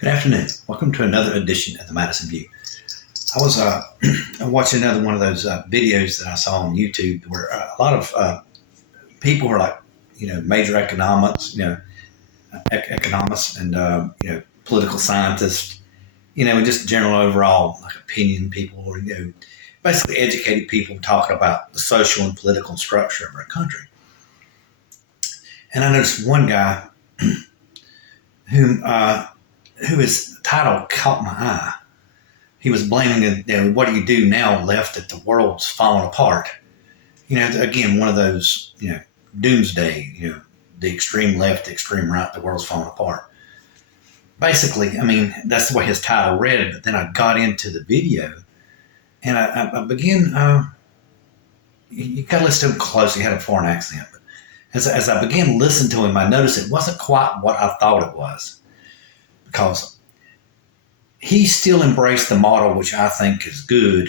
Good afternoon. Welcome to another edition of TheMadison View. I was watching another one of those videos that I saw on YouTube where a lot of people were like, major economists and, political scientists, and just general overall like opinion people or, basically educated people talking about the social and political structure of our country. And I noticed one guy who his title caught my eye. He was blaming what do you do now left that the world's falling apart. Again, one of those, doomsday, the extreme left, the extreme right, the world's falling apart. Basically, that's the way his title read, but then I got into the video and I began, you got to listen to him closely. He had a foreign accent. But as I began listening to him, I noticed it wasn't quite what I thought it was. Because he still embraced the model, which I think is good.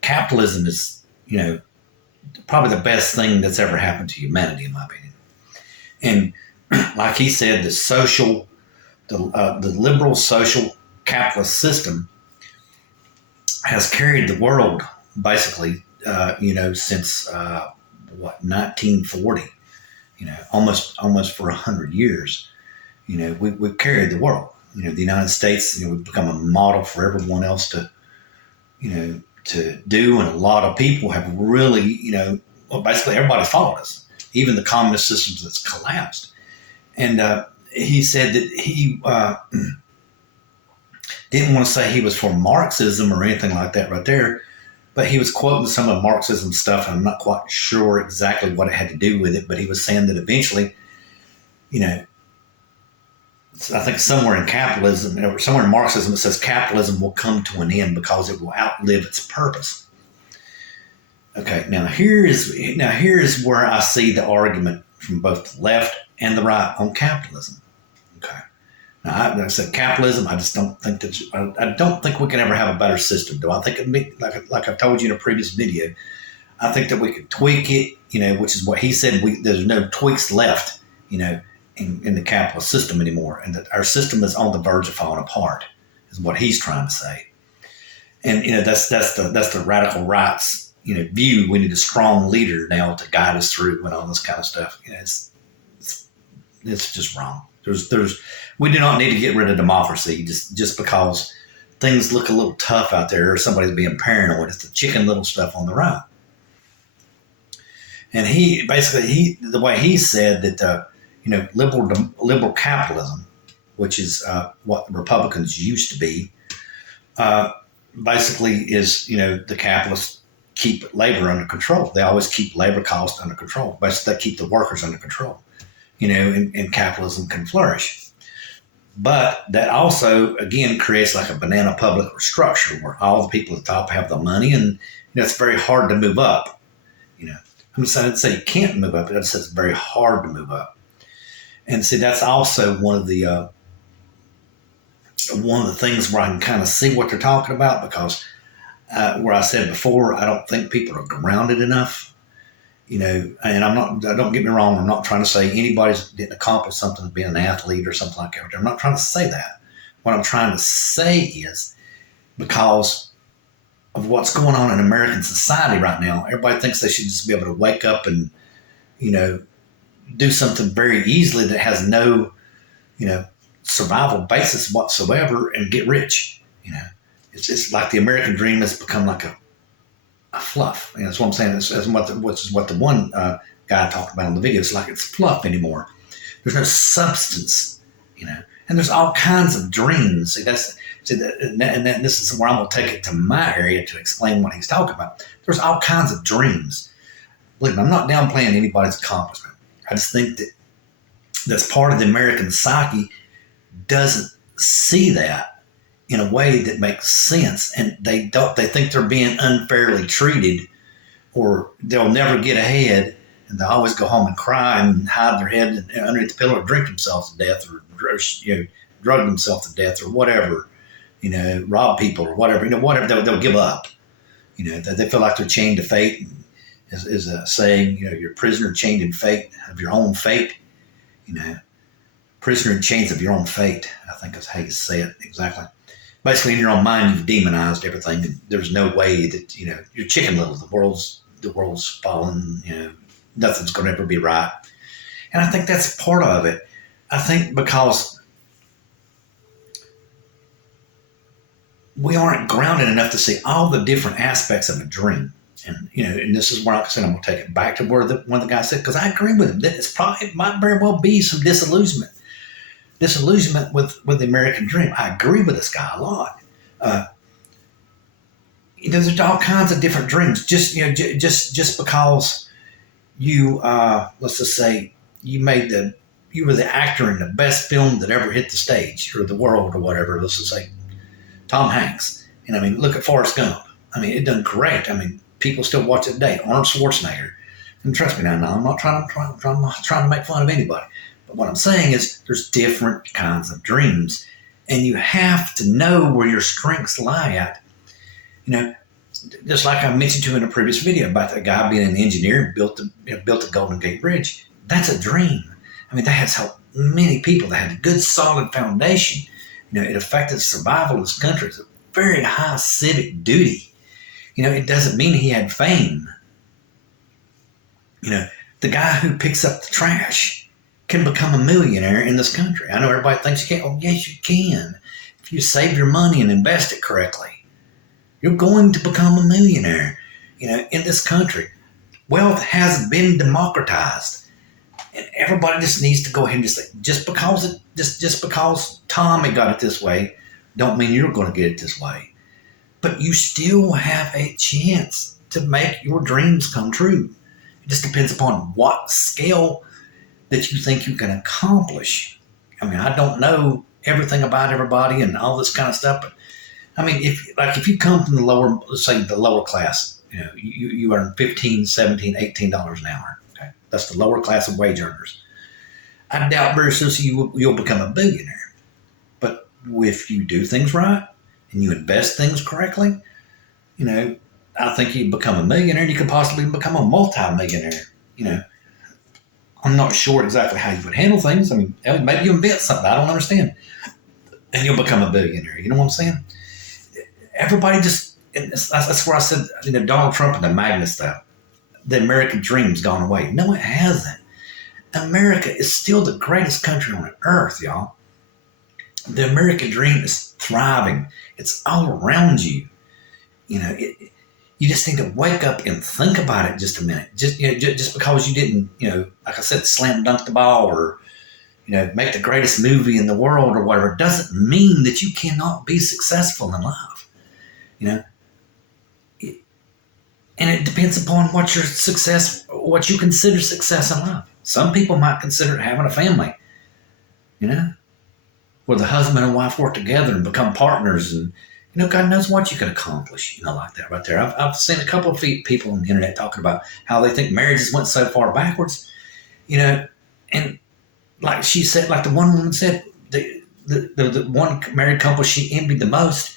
Capitalism is, probably the best thing that's ever happened to humanity, in my opinion. And like he said, the liberal social capitalist system has carried the world basically, since 1940. Almost for 100 years. We've carried the world. The United States, we've become a model for everyone else to do. And a lot of people have really, basically everybody followed us, even the communist systems that's collapsed. And he said that he didn't want to say he was for Marxism or anything like that right there, but he was quoting some of Marxism stuff. And I'm not quite sure exactly what it had to do with it, but he was saying that eventually, I think somewhere in capitalism or somewhere in Marxism, it says capitalism will come to an end because it will outlive its purpose. Okay, now here is where I see the argument from both the left and the right on capitalism. Okay, now I said capitalism. I just don't think that I don't think we can ever have a better system. Do I think it'd be like I told you in a previous video? I think that we could tweak it. Which is what he said. There's no tweaks left. In the capitalist system anymore, and that our system is on the verge of falling apart, is what he's trying to say. And that's the radical right's view. We need a strong leader now to guide us through and all this kind of stuff. It's just wrong. We do not need to get rid of democracy just because things look a little tough out there or somebody's being paranoid. It's the chicken little stuff on the right. And the way he said that liberal capitalism, which is what the Republicans used to be, basically is, the capitalists keep labor under control. They always keep labor costs under control. Basically, they keep the workers under control, and capitalism can flourish. But that also, again, creates like a banana public structure where all the people at the top have the money, and it's very hard to move up. I'm just say you can't move up. It's very hard to move up. And see, that's also one of the things where I can kind of see what they're talking about, because where I said before, I don't think people are grounded enough, and don't get me wrong. I'm not trying to say anybody's didn't accomplish something to be an athlete or something like that. I'm not trying to say that. What I'm trying to say is because of what's going on in American society right now, everybody thinks they should just be able to wake up and, do something very easily that has no, survival basis whatsoever and get rich. It's like the American dream has become like a fluff. That's what I'm saying. That's what the one guy talked about on the video. It's like it's fluff anymore. There's no substance, and there's all kinds of dreams. And this is where I'm going to take it to my area to explain what he's talking about. There's all kinds of dreams. Look, I'm not downplaying anybody's accomplishment. I just think that's part of the American psyche doesn't see that in a way that makes sense, and they think they're being unfairly treated, or they'll never get ahead, and they always go home and cry and hide their head underneath the pillow or drink themselves to death, or drug themselves to death, or whatever, rob people or whatever, whatever they'll give up. They feel like they're chained to fate. Is a saying, you're a prisoner chained in fate of your own fate. prisoner in chains of your own fate, I think is how you say it exactly. Basically, in your own mind, you've demonized everything. And there's no way that, you're Chicken Little. The world's fallen. Nothing's going to ever be right. And I think that's part of it. I think because we aren't grounded enough to see all the different aspects of a dream. And this is where, like I said, I'm going to take it back to where one of the guys said, because I agree with him that it might very well be some disillusionment with the American dream. I agree with this guy a lot. There's all kinds of different dreams. Just because you, let's just say, you were the actor in the best film that ever hit the stage or the world or whatever. Let's just say Tom Hanks. And look at Forrest Gump. It done great. People still watch it today. Arnold Schwarzenegger. And trust me, now I'm not trying to make fun of anybody. But what I'm saying is there's different kinds of dreams. And you have to know where your strengths lie at. Just like I mentioned to you in a previous video about the guy being an engineer and built the Golden Gate Bridge. That's a dream. That has helped many people that had a good, solid foundation. It affected the survival of this country. It's a very high civic duty. It doesn't mean he had fame. The guy who picks up the trash can become a millionaire in this country. I know everybody thinks you can't. Oh, yes, you can. If you save your money and invest it correctly, you're going to become a millionaire. In this country, wealth has been democratized. And everybody just needs to go ahead and just say, just because Tommy got it this way, don't mean you're going to get it this way. But you still have a chance to make your dreams come true. It just depends upon what scale that you think you can accomplish. I don't know everything about everybody and all this kind of stuff, but if you come from the lower, let's say the lower class, you earn $15, $17, $18 an hour. Okay, that's the lower class of wage earners. I doubt very soon you'll become a billionaire. But if you do things right and you invest things correctly, I think you become a millionaire. And you could possibly become a multi-millionaire. I'm not sure exactly how you would handle things. Maybe you invent something I don't understand, and you'll become a billionaire. You know what I'm saying? Everybody that's where I said, Donald Trump and the MAGA stuff, the American dream's gone away. No, it hasn't. America is still the greatest country on earth, y'all. The American dream is thriving. It's all around you. You just need to wake up and think about it just a minute. Just because you didn't, like I said, slam dunk the ball or, make the greatest movie in the world or whatever, doesn't mean that you cannot be successful in life. And it depends upon what you consider success in life. Some people might consider having a family, where the husband and wife work together and become partners, and God knows what you could accomplish, like that right there. I've seen a couple of people on the internet talking about how they think marriages went so far backwards, and like she said, like the one woman said, the one married couple she envied the most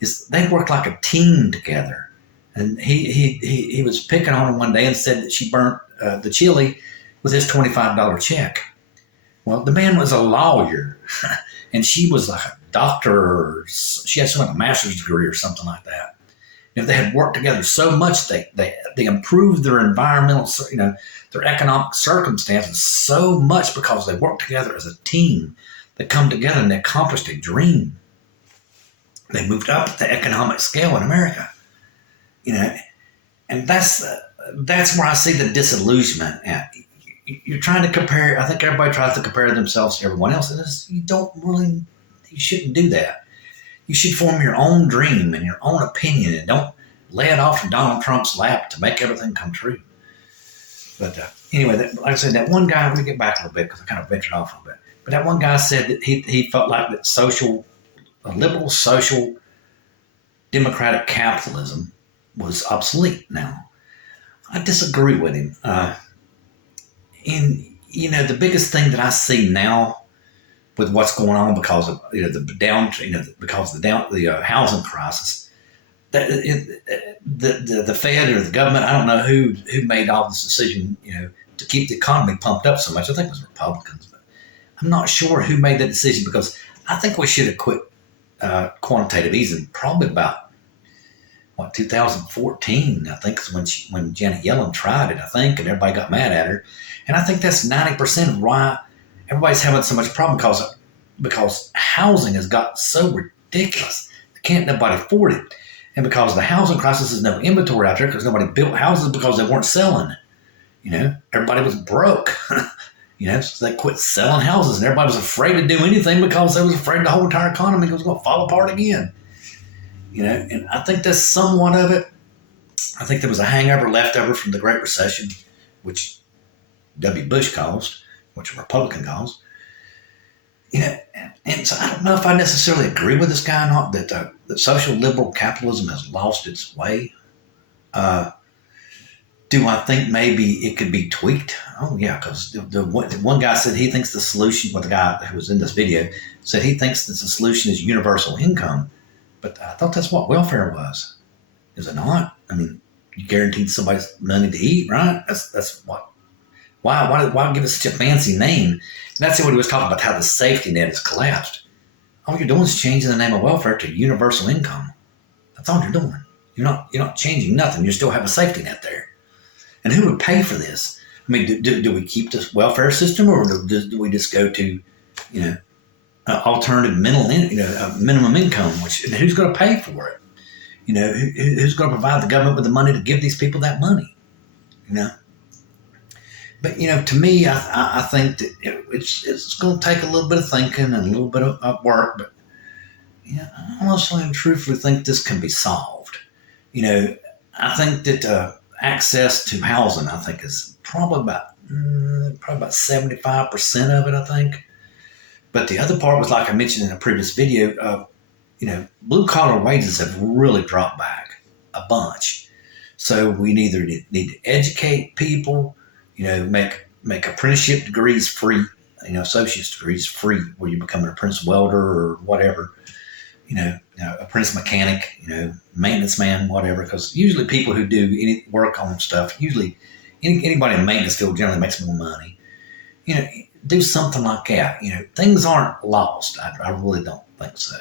is they work like a team together. And he was picking on her one day and said that she burnt the chili with his $25 check. Well, the man was a lawyer, and she was like a doctor, or she had a master's degree or something like that. And if they had worked together so much, they improved their environmental, their economic circumstances so much because they worked together as a team. They come together and they accomplished a dream. They moved up the economic scale in America. And that's where I see the disillusionment at. You're trying to compare. I think everybody tries to compare themselves to everyone else, and you shouldn't do that. You should form your own dream and your own opinion, and don't lay it off in Donald Trump's lap to make everything come true. But anyway, like I said, that one guy. Let me get back a little bit because I kind of ventured off a little bit. But that one guy said that he felt like that liberal social democratic capitalism was obsolete now. I disagree with him. And the biggest thing that I see now with what's going on because of the housing crisis, the Fed or the government, I don't know who made all this decision, to keep the economy pumped up so much. I think it was Republicans, but I'm not sure who made that decision, because I think we should have quit quantitative easing probably about 2014, I think, is when Janet Yellen tried it, I think, and everybody got mad at her. And I think that's 90% of why everybody's having so much problem, because housing has got so ridiculous. Can't nobody afford it. And because the housing crisis, is no inventory out there, because nobody built houses because they weren't selling. Everybody was broke. So they quit selling houses, and everybody was afraid to do anything because they was afraid the whole entire economy was going to fall apart again. And I think that's somewhat of it. I think there was a hangover left over from the Great Recession, which W. Bush caused, which a Republican caused. And so I don't know if I necessarily agree with this guy or not, that social liberal capitalism has lost its way. Do I think maybe it could be tweaked? Oh, yeah, because the one guy said he thinks the solution, the guy who was in this video, said he thinks that the solution is universal income. But I thought that's what welfare was. Is it not? I mean, you guaranteed somebody's money to eat, right? That's what. Why give it such a fancy name? And that's what he was talking about, how the safety net has collapsed. All you're doing is changing the name of welfare to universal income. That's all you're doing. You're not changing nothing. You still have a safety net there. And who would pay for this? I mean, do we keep this welfare system, or do we just go to, alternative minimum income? And who's going to pay for it? Who's going to provide the government with the money to give these people that money? But to me, I think that it's going to take a little bit of thinking and a little bit of work. But I honestly and truthfully think this can be solved. I think that access to housing, I think, is probably about 75% of it, I think. But the other part was, like I mentioned in a previous video, blue collar wages have really dropped back a bunch. So we either need to educate people, make apprenticeship degrees free, associate's degrees free, where you become an apprentice welder or whatever, apprentice mechanic, maintenance man, whatever. Because usually people who do any work on stuff, usually anybody in the maintenance field generally makes more money. Do something like that. Things aren't lost. I really don't think so.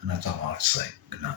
And that's all I have to say. Good night.